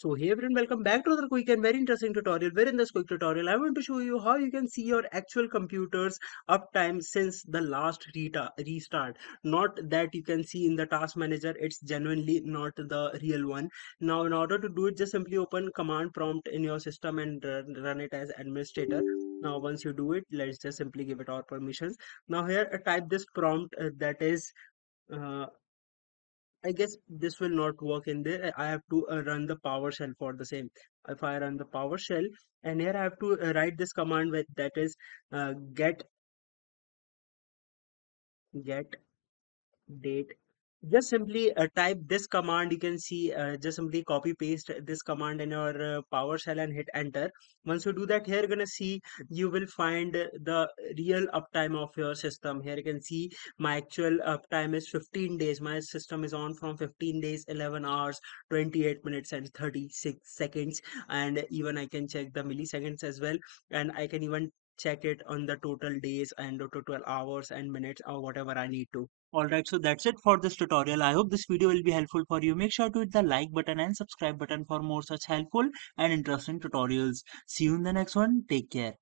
So hey everyone, welcome back to another quick and very interesting tutorial. Where in this quick tutorial, I want to show you how you can see your actual computer's uptime since the last restart. Not that you can see in the task manager, it's genuinely not the real one. Now in order to do it, just simply open command prompt in your system and run it as administrator. Now once you do it, let's just simply give it our permissions. Now here type this prompt that is uh, I guess this will not work in there. I have to run the PowerShell for the same. If I run the PowerShell, and here I have to write this command with that is get date. Just simply type this command. You can see just simply copy paste this command in your PowerShell and hit enter. Once you do that, here you're gonna see you will find the real uptime of your system. Here you can see my actual uptime is 15 days. My system is on from 15 days, 11 hours, 28 minutes and 36 seconds. And even I can check the milliseconds as well. And I can even check it on the total days and the total hours and minutes or whatever I need to. Alright, so that's it for this tutorial. I hope this video will be helpful for you. Make sure to hit the like button and subscribe button for more such helpful and interesting tutorials. See you in the next one. Take care.